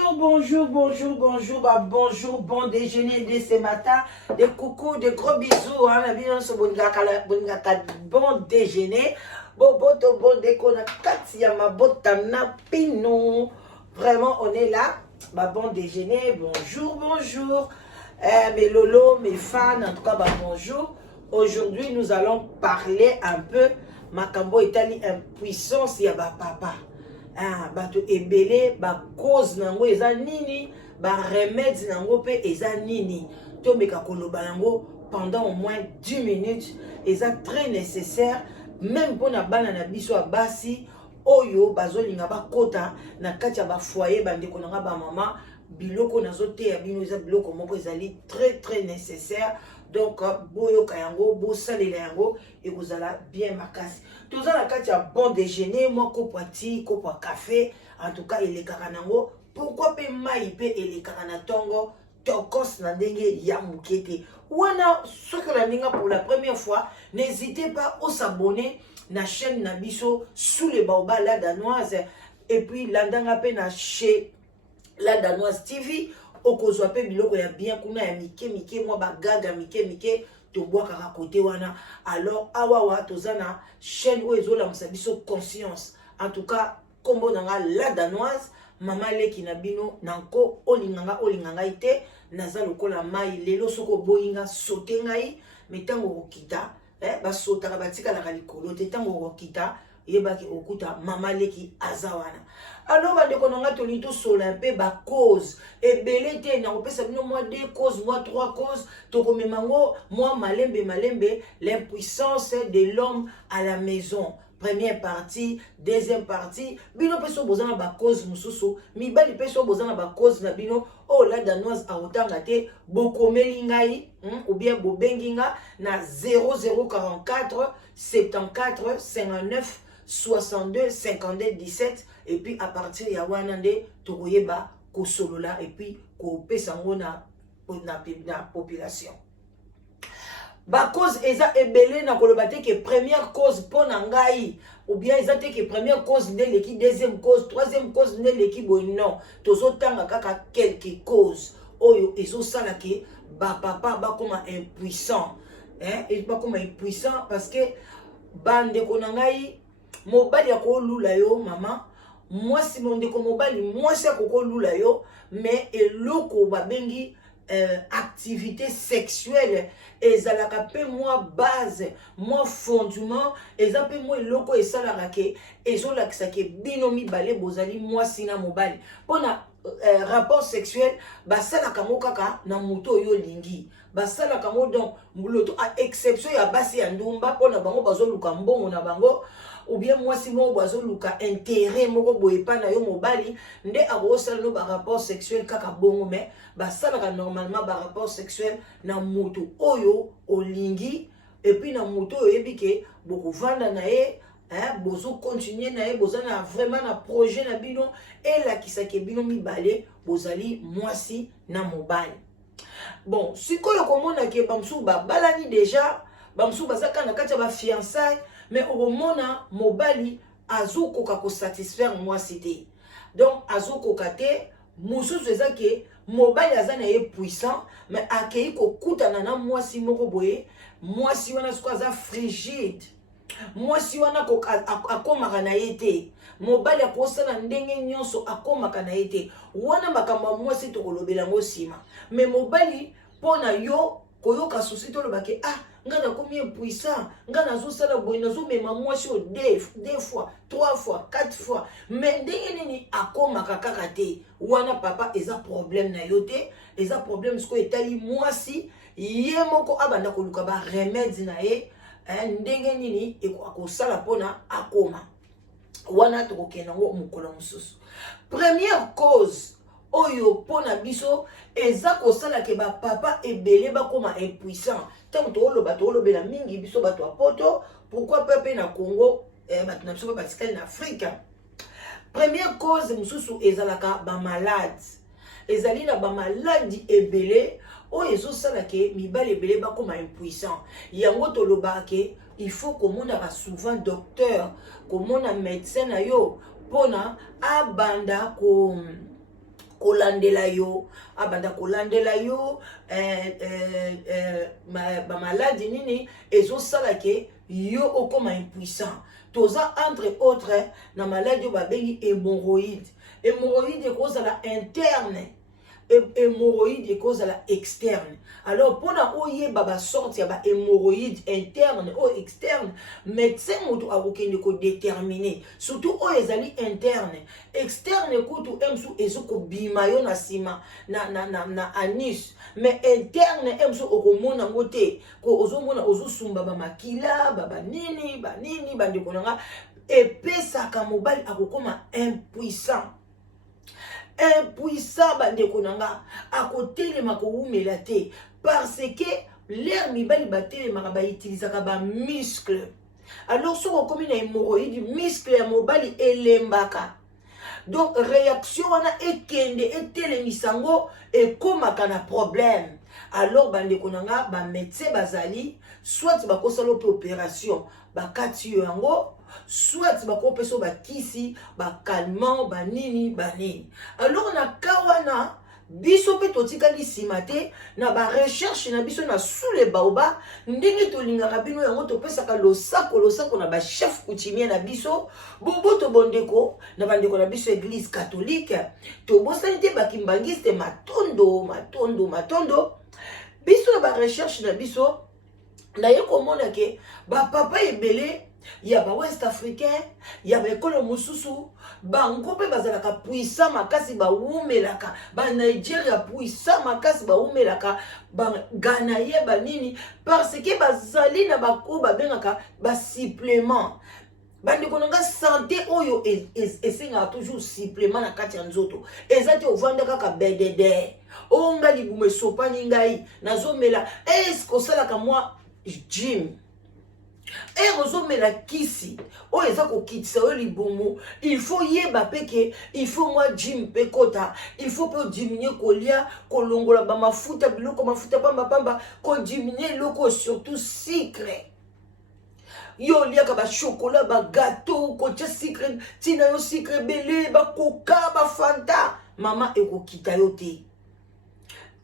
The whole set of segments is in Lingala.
Bonjour, bon déjeuner de ce matin, des coucous, des gros bisous, hein, la vie dans ce bon déjeuner, bon déco, na katia ma botana pino, vraiment on est là, bon déjeuner, bonjour, mes lolos, mes fans, en tout cas bonjour. Aujourd'hui nous allons parler un peu, Makambo Italie impuissance, ya papa. Bato ebele ba cause nango eza nini, ba remède nango pe eza nini, to meka koloba nango pendant au moins 10 minutes, eza très nécessaire même pour na bana na biso basi oyo bazolinga bakota na kati ya ba foyer bandeko nanga ba mama, biloko nazote ya bino eza biloko moko ezali très nécessaire. Donc, boyo kayango, bo salela yango, et vous allez bien makasi. Tout ça, la kati ya bon déjeuner, moi, kopwa ti, kopwa café, en tout cas, il est karanango. Pourquoi pe maïpe et les karanatongo, tokos na ndenge ya mukete. Wana, ce que la ninga pour la première fois, n'hésitez pas à s'abonner na chaîne Nabiso sous les baobas la danoise. Et puis, l'andanga pe na chez la danoise TV. Okozwa pe biloko ya bien kuna ya mike mwa bagaga mike to bois kaka côté wana. Alors awawa tozana chaîne où ezola msabiso conscience. En tout cas kombo nanga la danoise mama leki na bino nanko olinganga ite naza lokola mai lelo soko boyinga sote ngai metango kokita ba sota ka batika la likolo te tango kokita yebaki okuta mama leki azawana. Alors bandeko nanga tolito sola un peu ba cause ebele te na kopesa bino moi 2 causes moi 3 causes to komemango moi malembe l'impuissance de l'homme à la maison. Première partie, deuxième partie, bino peso bozana ba cause mususu, mibali peso bozana ba cause na bino oh la danoise a otanga te bokomeli ngai ou bien bobenginga na 0044 74 59 62 52 17 et puis à partir ya wanande tokoyeba kosolola et puis ko pesango na population. Ba cause eza ebele na koloba te que première cause pour ngai ou bien eza te que première cause nde leki, deuxième cause, troisième cause nde leki boy non. Tozo tanga kaka quelques causes oyo ezo sala ke ba papa ba koma impuissant. Et ba koma impuissant parce que bande ko ngai mobali ya ko lula yo mama, moi si mon ndeko mobali moi si ko lula yo mais eloko ba bengi activité sexuelle ezalaka pe moi base moi fondement ezape moi eloko esalaka ke ezolakisa ke bino mibale bozali moi sina mobali pona rapport sexuel basalaka mo kaka na moto oyo lingi basalaka mo donc loto à exception ya basi ya ndumba pona bango bazoluka mbongo na bango ou bien moi si mo bazoluka intérêt moko boye pa na yo mobali nde akosala no ba rapport sexuel kaka bongo mais basalaka normalement ba rapport sexuel na moto oyo olingi et puis na moto oyo ebike bokovanda na ye bozo continuer na ye bozana vraiment na projet na bino et la kisake bino mibale bozali mwasi na mobali. Bon sikoyo komona ke bamsu balani déjà bamsu bazaka na kati ya ba fiançailles mais au mona mobali azokoka ko satisfaire mwasi te donc azokoka te mususu ezake mobali azana ye puissant mais akei ko kutana na mwasi moko boye mwasi wana siko aza frigide mwasi wana akomaka na ye te mobali akosala ndenge nyonso akomaka na ye te wana makambo mwasi tokolobela ngo sima mais mobali pona yo koyoka susi tolobake nga na komi impuissant nga nazosala boye nazomema mwasi o 2 fois 3 fois 4 fois mais ndenge nini akomaka kaka te wana papa eza problème na yo te eza problème siko etali mwasi ye moko abanda koluka ba remède na ye ndenge nini akosala pona akoma wana tokokenda ngo mukolo mususu. Première cause oyo pona biso eza kosala ke ba papa ebele bakoma impuissant tango tolobela mingi biso bato apoto pourquoi pepe na Congo bato na biso batikali na Afrika. Première cause mususu ezalaka ba malade ezali na ba maladie ebele oyo ezosala ke mibale ebele bakoma impuissant yango tolobaka ke il faut komona ba souvent docteur komona médecin na yo pona abanda kolandela yo abanda kolandela yo maladie nini ezosala ke yo okoma impuissant toza entre autres na maladie babengi hémorroïde hémorroïde ekozala interne hémorroïde ekozala externe alors mpona oyeba basorte ya bahémorroïde interne o externe médecin moto akokende kodétermine surtout oyo ezali interne externe kutu emsu ezokobima yo na nsima na anus mais interne emsu okomona ngo te ko ozomona ozosumba bamakila banini bandeko nanga epesaka mobali akokoma impuissant impuissant bandeko nanga akotelema kowumela te parce que l'air mibali batelemaka bautilisaka bamuscle alors soki okomi na hémorroïde muscle ya mobali elembaka donc réaction wana ekende etelemisa ngo ekomaka na problème alors bandeko nanga bamédecin bazali soit bakosala mpe opération bakati yo yango soit bakopesa bakisi bakalmant banini alors na kawana biso pe totikali nsima te na barecherche na biso na sous le baoba ndenge tolingaka bino yango topesaka losako na bachef coutumier na biso boboto bondeko na bandeko na biso église catholique tobosani te bakimbangiste matondo biso na barecherche na biso naye komona ke bapapa ebele ya ba West Africain ya ba ekolo mosusu bango pe bazalaka puissant makasi bawumelaka ba Nigeria puissant makasi bawumelaka ba Ghana ye banini parce que bazali na bako babengaka ba supplément bandeko nanga santé oyo esengaka toujours supplément na kati ya nzoto ezati ovanda kaka bedede onga libumu esopani ngai nazomela est-ce osalaka moi gym ozomela kisi oyo eza kokitisa oyo libumu il faut yeba peke il faut moi gym pe kota il faut pe diminuer kolia kolongola ba mafuta biloko mafuta pamba ko diminuer loko surtout sucre yo liaka ba chocolat ba gâteau ko tia sucre tina yo sucre belé ba coca ba fanta mama ekokita yo te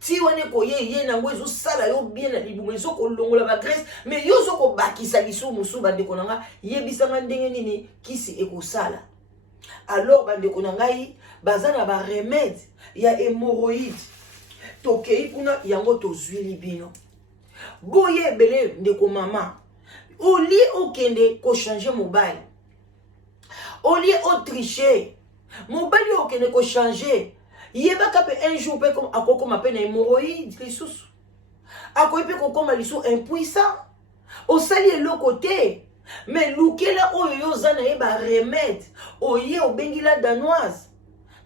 ti wane koye nango ezosala yo bien na libumu ezokolongola ba graisse mais yo zokobakisa lisumu bandeko nanga yebisanga ndenge nini kisi ekosala alors bandeko nangai baza na ba remède ya hémorroïde tokei kuna yango tozwili bino boye ebele ndeko mama olie okende ko changer mobile olie otricher mobile okende ko changer yebaka pe un jour pe comme akokoma pe na hémorroïde lisusu akoyi pe kokoma lisu impuissant osali eloko te mais lukela oyo yoza na ye ba remède oye obengila danoise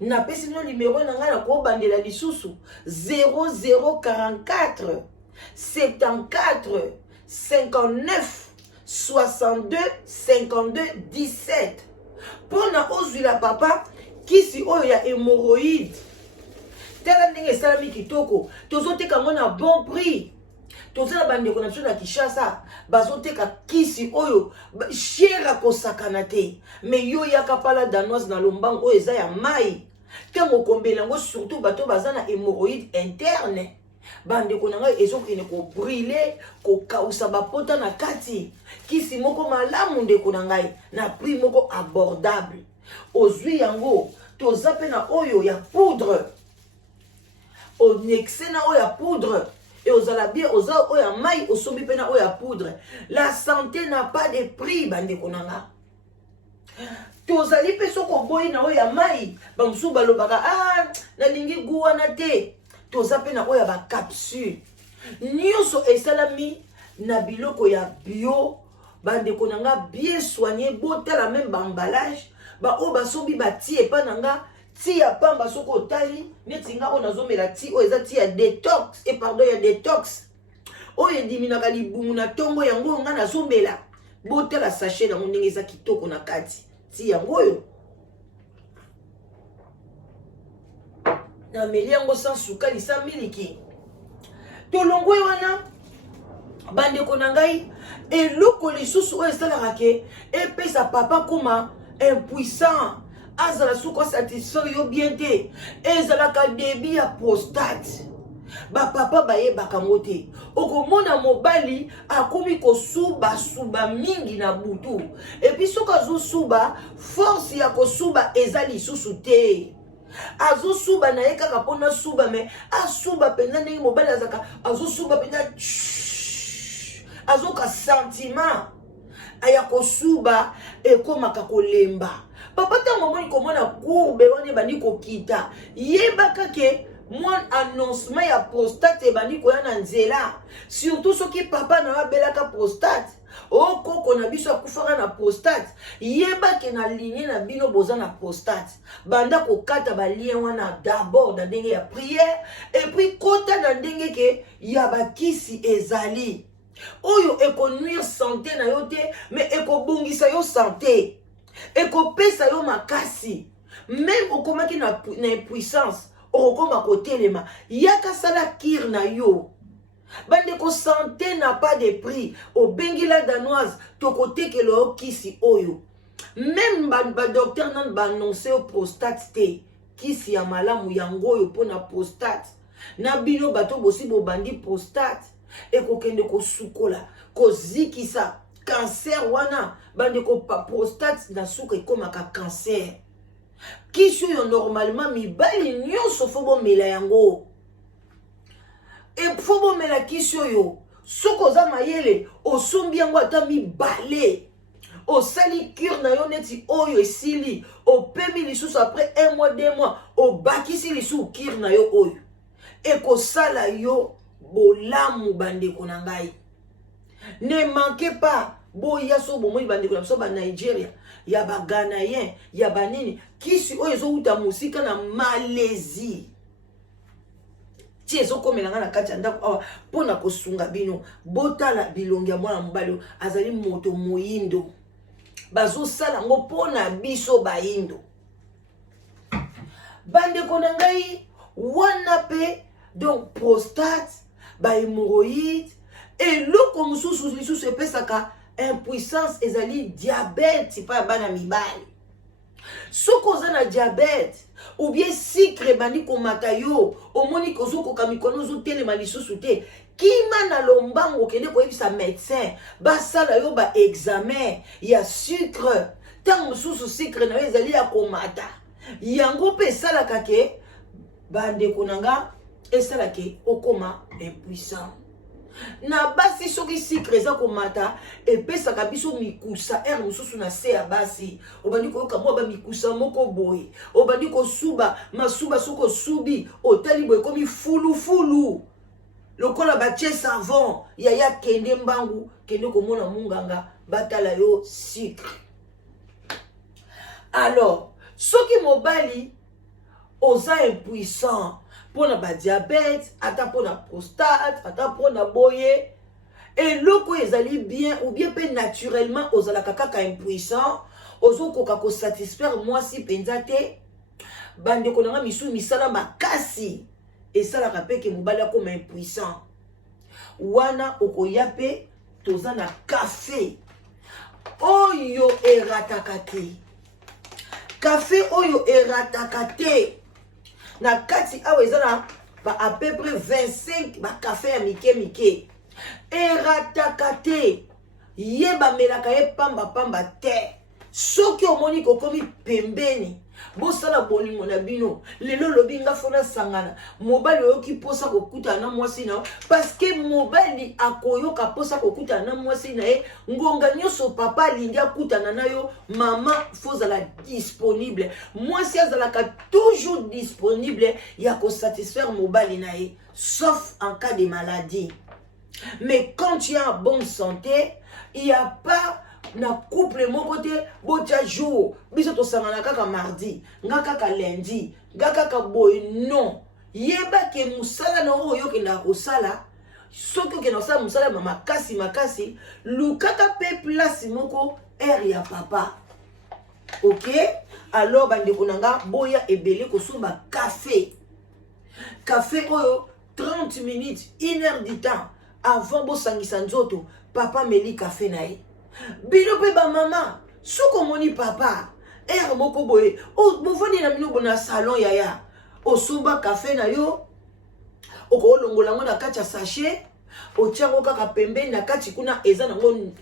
napesi bino numéro na ngai na kobandela lisusu 0044 74 59 62 52 17 mpona ozwila papa kisi oyo ya hémorroïde tala ndenge esalami kitoko tozoteka ngo na bon prix tozala bandeko na biso na Kinshasa bazoteka kisi oyo shera kosakana te mais yo yaka pala danoise na lombango oyo eza ya mai ntango okombela yango surtout bato baza na hémorroïde interne bandeko na ngai ezokende kobrile kokausa bapota na kati kisi moko malamu ndeko na ngai na prix moko abordable ozwi yango toza pe na oyo ya poudre onexe na oyo ya poudre et ozala bien oza oyo ya mai osombi pe na oyo ya poudre la santé n'a pas de prix bandeko na nga tozali pe soko boyi na oyo ya mai bamusu balobaka nalingi gu wana te toza pe na oyo ya bacapsule nyonso esalami na biloko ya bio bandeko na nga bien soigné botala même bamballage oyo basombi batie epa na nga ti ya pamba soko otali neti nga oyo nazomela ti oyo eza ti ya détox ya détox oyo ediminaka libumu na ntongo yango nga nazomela botala sachet nango ndenge eza kitoko na kati ti yango oyo nameli yango sans sukali sa miliki tolongwe wana bandeko na ngai eloko lisusu oyo esalaka ke epesa papa koma impuissant azala suko satisfaire yo bien te ezalaka débit ya prostate bapapa bayebaka ngo te okomona mobali akomi kosuba mingi na butu epi soki azosuba force ya kosuba eza lisusu te azosuba na ye kaka mpona suba me asuba mpenza ndenge mobali azaka azosuba mpenza azoka sentiment aya kosuba ekomaka kolemba papa ntango omoni komona courbe wana ebandi kokita yebaka ke mwa annoncement ya prostate ebandi koya na nzela surtout soki papa na yo abelaka prostate okoko na biso akufaka na prostate yebake na linie na bino boza na prostate banda kokata balien wana d'abord na ndenge ya prière epuis kota na ndenge ke ya bakisi ezali oyo ekonuire santé na yo te mais ekobongisa yo santé ekopesa yo makasi même okomaki na impuissance okoma kotelema yaka sala kir na yo bandeko santé n'a pas de prix obengi la danoise tokotekelo yo kisi oyo même badocteur nani baannonce yo prostate te kisi ya malamu yango oyo mpona prostate na bino bato bosi bobandi prostate ekokende kosukola kozikisa cancer wana bandeko prostate na suka ekomaka cancer kisi oyo normalement mibali nyonso fo bomela yango fo bomela kisi oyo soki oza mayele osombi yango ata mibale osali cure na yo neti oyo esili opemi lisusu après 1 mois 2 mois obakisi lisusu cure na yo oyo ekosala yo bolamu bandeko na ngai ne manquez pas boya so bomoi bandeko na biso ba Nigeria ya ba Ghanaiens ya banini kisi oyo ezouta musika na Malaisie ti ezokomela nga na kati ya ndako awa mpona kosunga bino botala bilongi ya mwana mobali azali moto moyindo bazosala yango mpona biso bayindo bandeko na ngai wana pe donc prostate bahémorroïde eloko mosusu lisusu epesaka impuissance ezali diabète pa ya bana mibali soki oza na diabète ou bien sucre ebandi komata yo omoni kozokoka mikono ozotelema lisusu te kima na lombango okende koyebisa médecin basala yo baexamen ya sucre ntango mosusu sucre na yo ezali ya komata yango mpe esalaka ke bandeko na nga esalaki okoma impuissant na basi soki sucre eza komata epesaka biso mikusa ere mosusu na se ya basi obandi koyoka mwa bamikusa moko boye obandi kosuba masuba soki osubi otali boye ekomi fulufulu lokola batie savon yaya kende mbangu kende komona munganga batala yo sucre. Alors soki mobali oza impuissant pona ba diabète ata pona prostate ata pona boye eloko ezali bien ou bien pe naturellement ozalaka kaka impuissant ozokoka ko satisfaire mwasi penza te bandeko nanga misu misala makasi esalaka pe ke mobali akoma impuissant wana okoya pe toza na café oyo erataka te café oyo erataka te na kati awa ezana ba à peu près 25 ba café ya mike erataka te yeba melaka ye pamba te soki omoni kokomi pembeni bosala bolingo na bino lelo lobi nga fona sangana mobali oyoki posa kokutana na mwasi na parce que mobali akoyoka posa kokutana na mwasi na ye ngonga nyonso papa alingi akutana na yo mama fozala disponible mwasi azalaka toujours disponible ya kosatisfaire mobali na ye sauf en cas de maladie mais quand tu es en bonne santé il n'y a pas na couple moko te botia jour biso tosangana kaka mardi nga kaka lundi nga kaka boy non yeba ke musala na oyo kenda kosala soki okenda kosala musala makasi lukaka pe place moko air ya papa ok alors bandeko nanga boya ebele kosomba café oyo 30 minutes 1 heure du temps avant bosangisa nzoto papa meli café na ye bino pe ba mama soko moni papa ere moko boye bovandi na bino bona salon yaya osomba café na yo okolongola ngo na kati ya sachet otiango kaka pembeni na kati kuna eza nango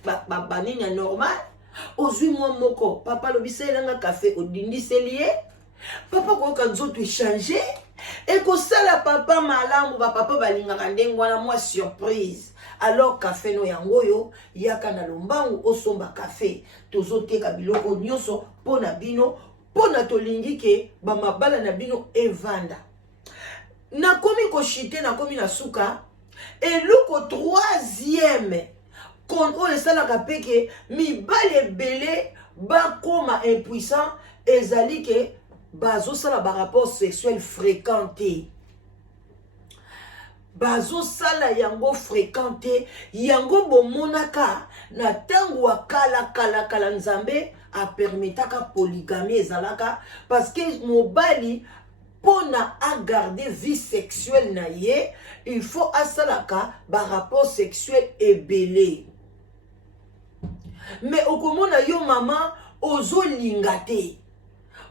banini ya normal ozwi mwa moko papa lobiselanga café odindiseli ye papa koyoka nzoto échanger ekosala papa malamu bapapa balingaka ndenge wana mwa surprise alors café no yango oyo yaka na lombangu osomba café tozoteka biloko nyonso mpo na bino mpo na tolingi ke bamabala na bino evanda nakomi koshite nakomi na suka eloko troisième oyo esalaka peke mibali ebele bakoma impuissant ezali ke bazosala barapport sexuel fréquenté bazosala yango fréquenté yango bomonaka na ntango wa kala nzambe apermetaka polygamie ezalaka parce que mobali pona a garder vie sexuelle na ye il faut asalaka barapport sexuel ebele mais okomona yo mama ozolinga te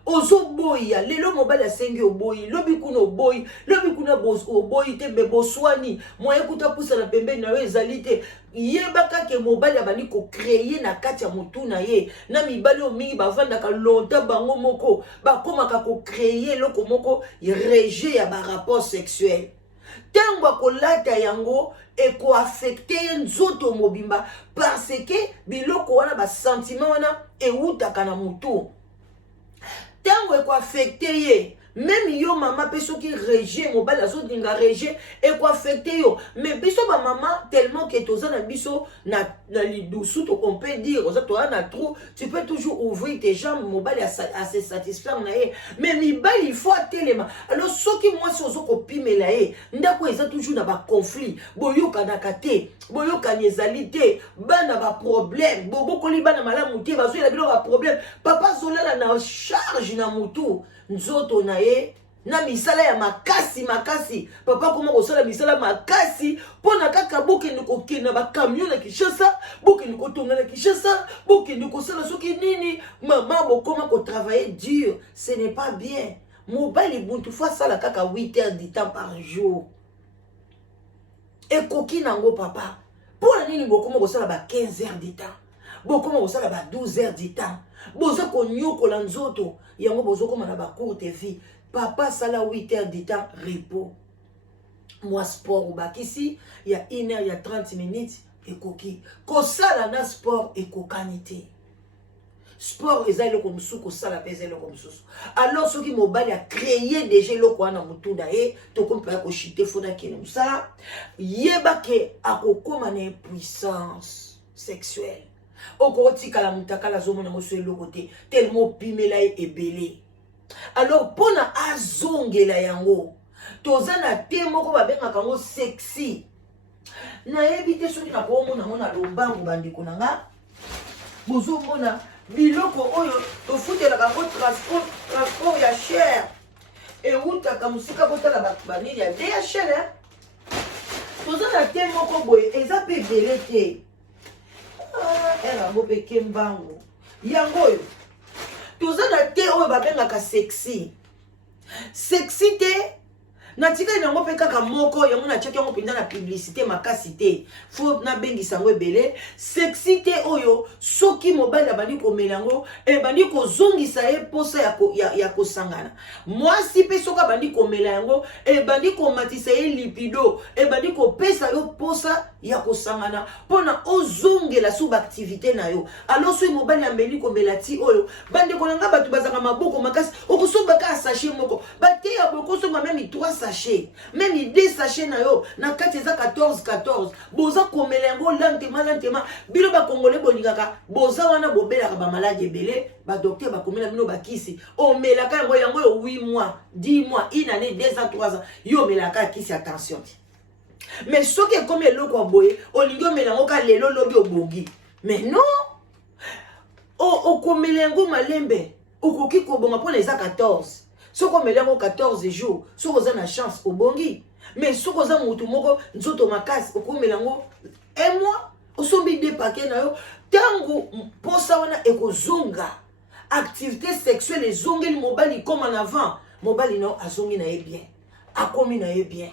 ozoboya lelo mobali asengi oboyi lobi kuna oboyi lobi kuna oboyi te be boswani moye kuta pusa na pembeni na yo ezali te yebaka ke mobali abandi kocreye na kati ya motu na ye na mibali oyo mingi bavandaka longtemps bango moko bakomaka kocreye eloko moko rejet ya barapport sexuel ntango akolata yango ekoaffecte ye nzoto mobimba parce que biloko wana basentiment wana eutaka na motu tango ekoaffecte ye même yo mama pe soki rejet mobali azolinga rejet ekoaffecte yo mais biso bamama tellement que toza na biso na lidusu on peut dire oza toza na trou tu peux toujours ouvrir tes jambes mobali à se satisfaire na ye mais mibali il faut atelema alors soki mwasi ozokopimela ye ndako eza toujours na baconflit boyokanaka te boyokani ezali te bana baproblème bobokoli bana malamu te bazoyela bino baproblème papa azolala na charge na motu nzoto na ye na misala ya makasi papa koma kosala misala makasi pona kaka bokende kokenda bakamion na Kinshasa bokende kotonga na Kinshasa bokende kosala soki nini mama bokoma kotravailler dur ce n'est pas bien mobali buntu fois sala kaka 8 heures du temps par jour ekoki nango papa pona nini bokoma kosala ba 15 heures du temps bokoma kosala ba 12 heures du temps boza konyokola nzoto yango bozokoma na ba courte vie papa sala 8 heures du temps repos moi sport bakisi ya 1 heure ya 30 minutes ekoki kosala na sport ekokani te sport ezali eloko mosusu kosala mpe eza eloko mosusu alors soki mobali acreye déjà eloko wana motu na ye tokompaka koshite fona kene mosala yebake akokoma na impuissance sexuelle okotikala mutakala azomona mosu eloko te tellement opimela ye ebele alors pona azongela yango toza na te moko babengaka yango sexy nayebi te soki nakomona ngo na lombangu bandeko na nga bozomona biloko oyo tofutelaka yango transport ya cher eutaka mosika kotala banini ya DHL toza na te moko boye eza mpe ebele te yango mpe kembango yango oyo toza na te oyo babengaka sexy te natikali yango mpe kaka moko yango natiaki yango mpenza na publicité makasi te fo nabengisa yango ebele sexy te oyo soki mobali abandi komela yango ebandi kozongisa ye posa ya kosangana mwasi mpe soki abandi komela yango ebandi komatisa ye lipido ebandi kopesa yo posa ya kosangana mpona ozongela su baaktivité na yo alors soki mobali ameli komela ti oyo bandeko na nga bato bazanga maboko makasi okosombaka ya sachet moko bateya bokosomba meme 3 sachet meme 2 sachet na yo na kati eza 14 boza komela yango lentema bino bakongole bolingaka boza wana bobelaka bamaladi ebele badokter bakomela bino bakisi omelaka yango yo 8 mois 10 mois 1 année 2 ans 3 ans yo omelaka kisi attention mais soki ekomi eloko ya boye olingi omela yango ka lelo lobi obongi mais non okomela yango malembe okoki kobonga mpona eza 14 soki omela yango 14 jours soki oza na chance obongi mais soki oza motu moko nzoto makasi okomela yango 1 mois osombi 2 paquet na yo ntango mposa wana ekozonga activité sexuelle ezongeli mobali comme en avant mobali no azongi na ye bien akomi na ye bien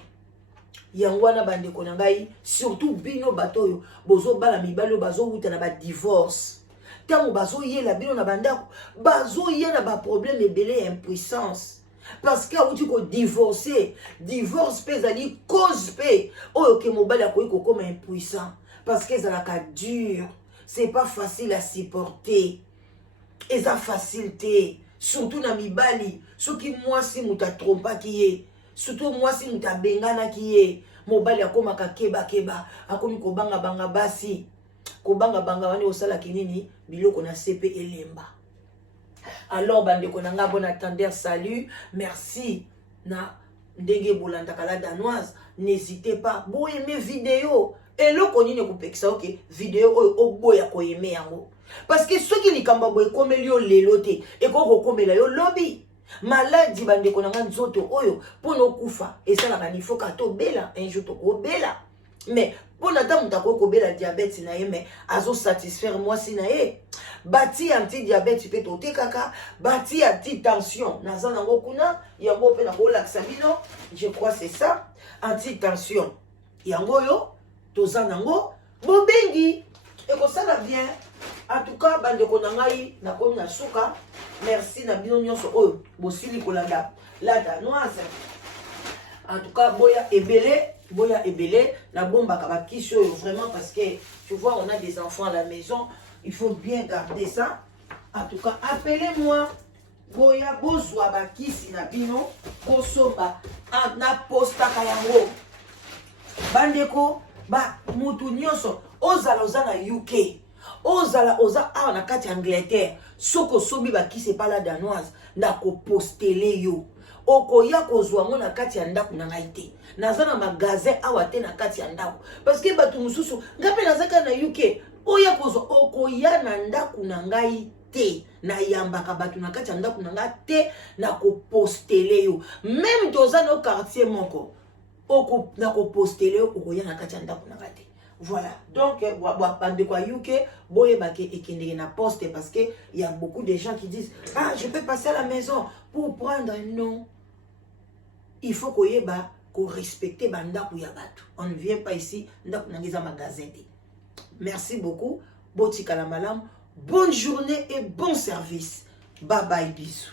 yango wana bandeko na ngai surtout bino bato oyo bozobala mibali oyo bazowuta na badivorce ntango bazoyela bino na bandako bazoya na baproblème ebele ya impuissance parce que awuti kodivorce divorce mpe ezali cause mpe oyo ke mobali akoki kokoma impuissant parce que ezalaka dur c'est pas facile à supporter eza facilité surtout na mibali soki mwasi moto atrompaki ye surtout mwasi moto abenganaki ye mobali akomaka keba akomi kobanga basi kobanga wani osalaki nini biloko na sepe elemba. Alors bandeko na nga bon attendeur salut merci na ndenge bolandaka la danoise n'hésitez pas bo aimer vidéo eloko nini kopekisa ok vidéo oyo oboya ko aimer yango parce que soki likamba boye komeli yo lelo te ekoko komela yo lobi maladi bandeko na nga nzoto oyo pono kufa esalaka ni foka to bela un jour to ko bela mais pona ta muta ko bela diabète na ye mais azo satisfaire moi si na ye bati anti diabète pe to te kaka bati anti tension naza nango kuna yango pe na ko laksa bino je crois c'est ça anti tension yango yo toza nango bobengi ekosala bien. En tout cas bandeko na ngai na komi na suka merci na bino nyonso oyo bosili kolanda la danoise. En tout cas boya ebele na bomba kabakisi oyo vraiment parce que tu vois on a des enfants à la maison il faut bien garder ça. En tout cas appelez-moi boya bozwa bakisi na bino kosomba na postaka yango bandeko ba mutu nyonso ozala oza na UK ozala oza awa na kati Angleterre soko sombi bakisi pa la danoise na ko postele yo okoya kozwa ngo na kati ya ndako na ngai te naza na magasin awa te na kati ya ndako parce que bato mususu ngape nazaka na UK oya kozwa okoya na ndako na ngai te na yambaka bato na kati ya ndako na ngai te na ko postele yo même toza no quartier moko oko na ko postele yo okoya na kati ya ndako na ngai te. Voilà, donc, de quoi UK, boye bake ekendeke na poste parce que il y a beaucoup de gens qui disent ah je peux passer à la maison pour prendre. Non, il faut qu'on respecte banda ya bato. On ne vient pas ici ndaku nangiza magasin. Merci beaucoup, botika la malam, bonne journée et bon service. Bye bye, bisous.